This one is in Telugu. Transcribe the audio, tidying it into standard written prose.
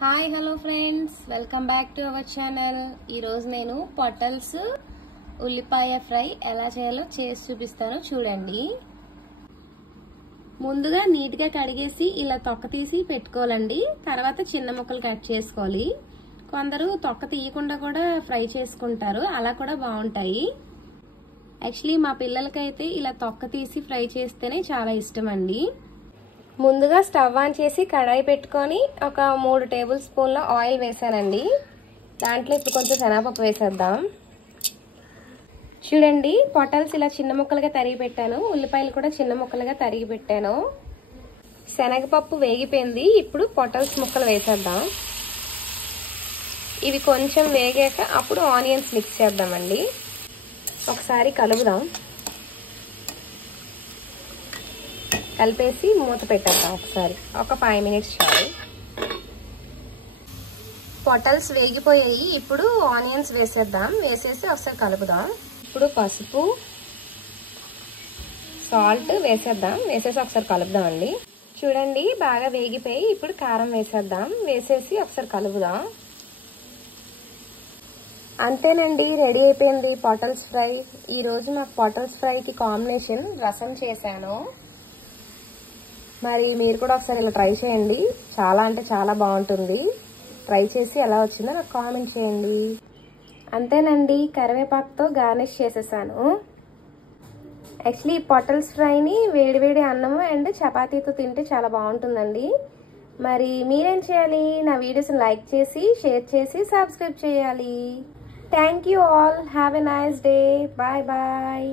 Hi hello friends, welcome back to our channel. ఈరోజు నేను పొటల్స్ ఉల్లిపాయ ఫ్రై ఎలా చేయాలో చేసి చూపిస్తాను, చూడండి. ముందుగా నీట్గా కడిగేసి ఇలా తొక్క తీసి పెట్టుకోవాలండి. తర్వాత చిన్న ముక్కలు కట్ చేసుకోవాలి. కొందరు తొక్క తీయకుండా కూడా ఫ్రై చేసుకుంటారు, అలా కూడా బాగుంటాయి. యాక్చువల్లీ మా పిల్లలకైతే ఇలా తొక్క తీసి ఫ్రై చేస్తేనే చాలా ఇష్టం అండి. ముందుగా స్టవ్ ఆన్ చేసి కడాయి పెట్టుకొని ఒక 3 టేబుల్ స్పూన్ల ఆయిల్ వేసానండి. దాంట్లో ఇప్పుడు కొంచెం శనగపప్పు వేసేద్దాం. చూడండి, పొటల్స్ ఇలా చిన్న ముక్కలుగా తరిగి పెట్టాను, ఉల్లిపాయలు కూడా చిన్న ముక్కలుగా తరిగి పెట్టాను. శనగపప్పు వేగిపోయింది. ఇప్పుడు పొటల్స్ ముక్కలు వేసేద్దాం. ఇవి కొంచెం వేగాక అప్పుడు ఆనియన్స్ మిక్స్ చేద్దామండి. ఒకసారి కలుపుదాం. కలిపేసి మూత పెట్టేద్దాం. ఒకసారి ఒక 5 మినిట్స్ చాలు. పొటల్స్ వేగిపోయాయి. ఇప్పుడు ఆనియన్స్ వేసేద్దాం. వేసేసి ఒకసారి కలుపుదాం. ఇప్పుడు పసుపు, సాల్ట్ వేసేద్దాం. వేసేసి ఒకసారి కలుపుదాం అండి. చూడండి, బాగా వేగిపోయి ఇప్పుడు కారం వేసేద్దాం. వేసేసి ఒకసారి కలుపుదాం. అంతేనండి, రెడీ అయిపోయింది పొటల్స్ ఫ్రై. ఈరోజు నాకు పొటల్స్ ఫ్రైకి కాంబినేషన్ రసం చేశాను. మరి మీరు కూడా ఒకసారి ఇలా ట్రై చేయండి. చాలా అంటే చాలా బాగుంటుంది. ట్రై చేసి ఎలా వచ్చిందో నాకు కామెంట్ చేయండి. అంతేనండి, కరివేపాకుతో గార్నిష్ చేసేసాను. యాక్చువల్లీ ఈ పొటల్స్ ఫ్రైని వేడివేడి అన్నము అండ్ చపాతీతో తింటే చాలా బాగుంటుందండి. మరి మీరేం చేయాలి? నా వీడియోస్ని లైక్ చేసి, షేర్ చేసి, సబ్స్క్రైబ్ చేయాలి. Thank you all. Have a nice day. Bye bye.